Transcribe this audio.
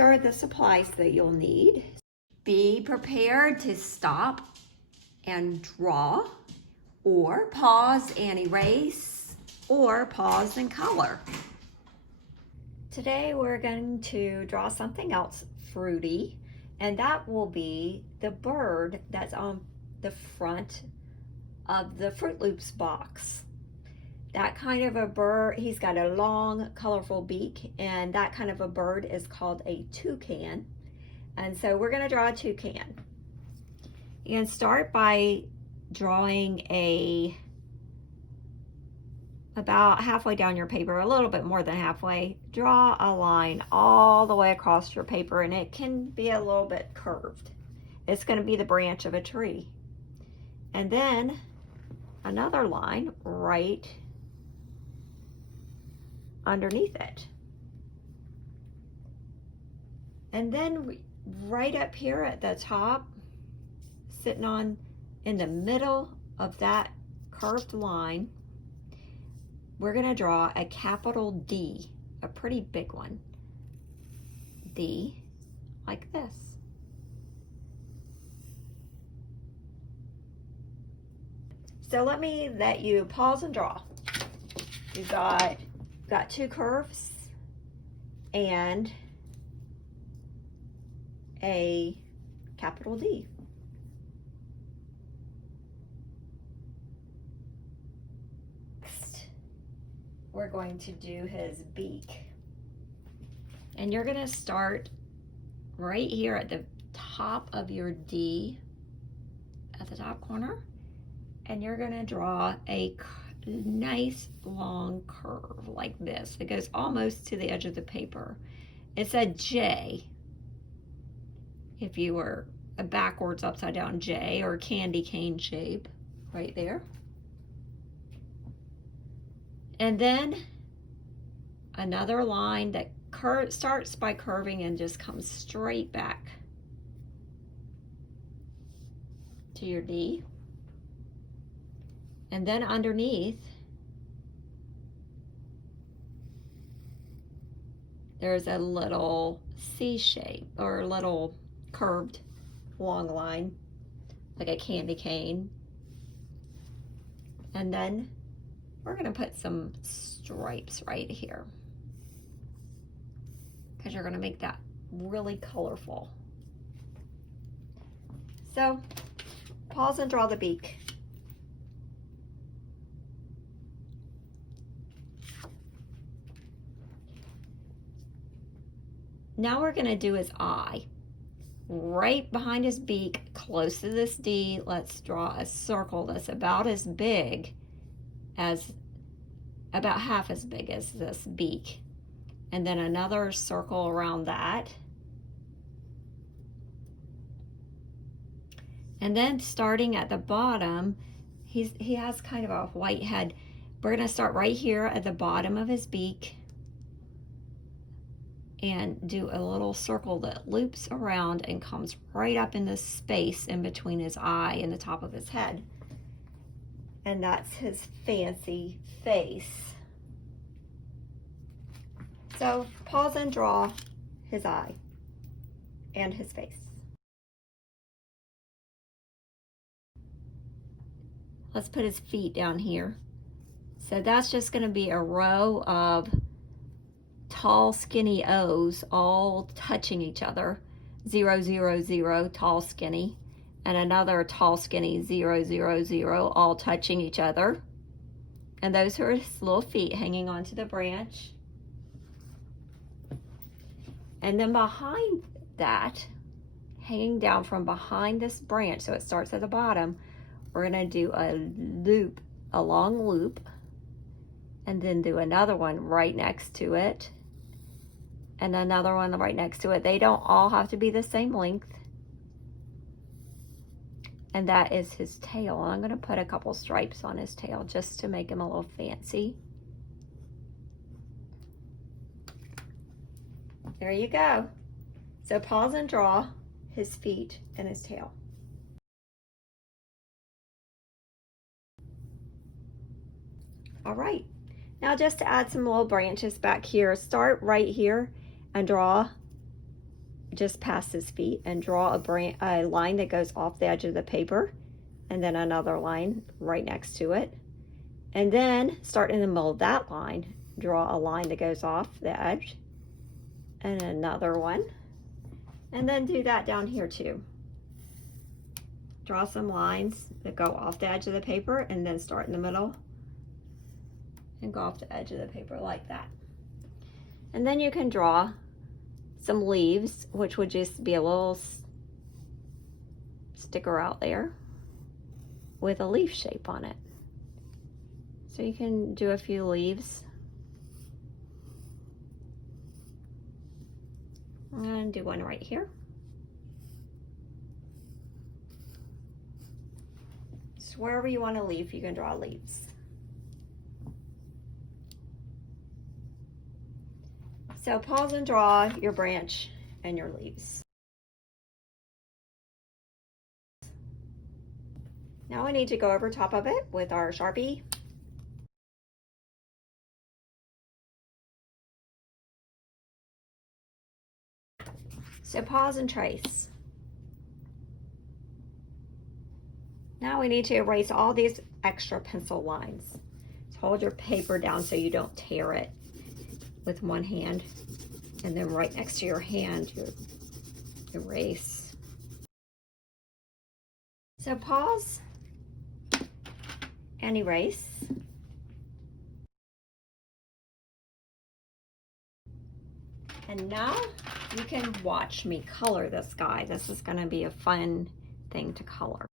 are the supplies that you'll need. Be prepared to stop and draw, or pause and erase, or pause and color. Today we're going to draw something else fruity, and that will be the bird that's on the front of the Fruit Loops box. That kind of a bird, he's got a long, colorful beak, and that kind of a bird is called a toucan. And so we're gonna draw a toucan. And start by drawing about halfway down your paper, a little bit more than halfway. Draw a line all the way across your paper, and it can be a little bit curved. It's gonna be the branch of a tree. And then another line right underneath it. And then right up here at the top, sitting on in the middle of that curved line, we're gonna draw a capital D, a pretty big one. D, like this. So let you pause and draw. You've got two curves and a capital D. Next, we're going to do his beak. And you're gonna start right here at the top of your D, at the top corner, and you're gonna draw a nice long curve like this. It goes almost to the edge of the paper. It's a J. If you were a backwards upside down J, or candy cane shape right there. And then another line that starts by curving and just comes straight back to your D. And then underneath, there's a little C shape, or a little curved long line, like a candy cane. And then we're gonna put some stripes right here, because you're gonna make that really colorful. So pause and draw the beak. Now we're gonna do his eye. Right behind his beak, close to this D, let's draw a circle that's about half as big as this beak. And then another circle around that. And then starting at the bottom, he has kind of a white head. We're gonna start right here at the bottom of his beak and do a little circle that loops around and comes right up in this space in between his eye and the top of his head. And that's his fancy face. So pause and draw his eye and his face. Let's put his feet down here. So that's just gonna be a row of tall, skinny O's all touching each other. 0, 0, 0, tall, skinny. And another tall, skinny, 0, 0, 0, all touching each other. And those are his little feet hanging onto the branch. And then behind that, hanging down from behind this branch, so it starts at the bottom, we're gonna do a loop, a long loop, and then do another one right next to it, and another one right next to it. They don't all have to be the same length. And that is his tail. I'm gonna put a couple stripes on his tail just to make him a little fancy. There you go. So pause and draw his feet and his tail. All right, now just to add some little branches back here, start right here and draw just past his feet and draw a line that goes off the edge of the paper, and then another line right next to it. And then start in the middle of that line, draw a line that goes off the edge, and another one. And then do that down here too. Draw some lines that go off the edge of the paper, and then start in the middle and go off the edge of the paper like that. And then you can draw some leaves, which would just be a little sticker out there with a leaf shape on it. So you can do a few leaves. And do one right here. So wherever you want a leaf, you can draw leaves. So pause and draw your branch and your leaves. Now we need to go over top of it with our Sharpie. So pause and trace. Now we need to erase all these extra pencil lines. So hold your paper down so you don't tear it with one hand, and then right next to your hand, you erase. So pause and erase. And now you can watch me color this guy. This is going to be a fun thing to color.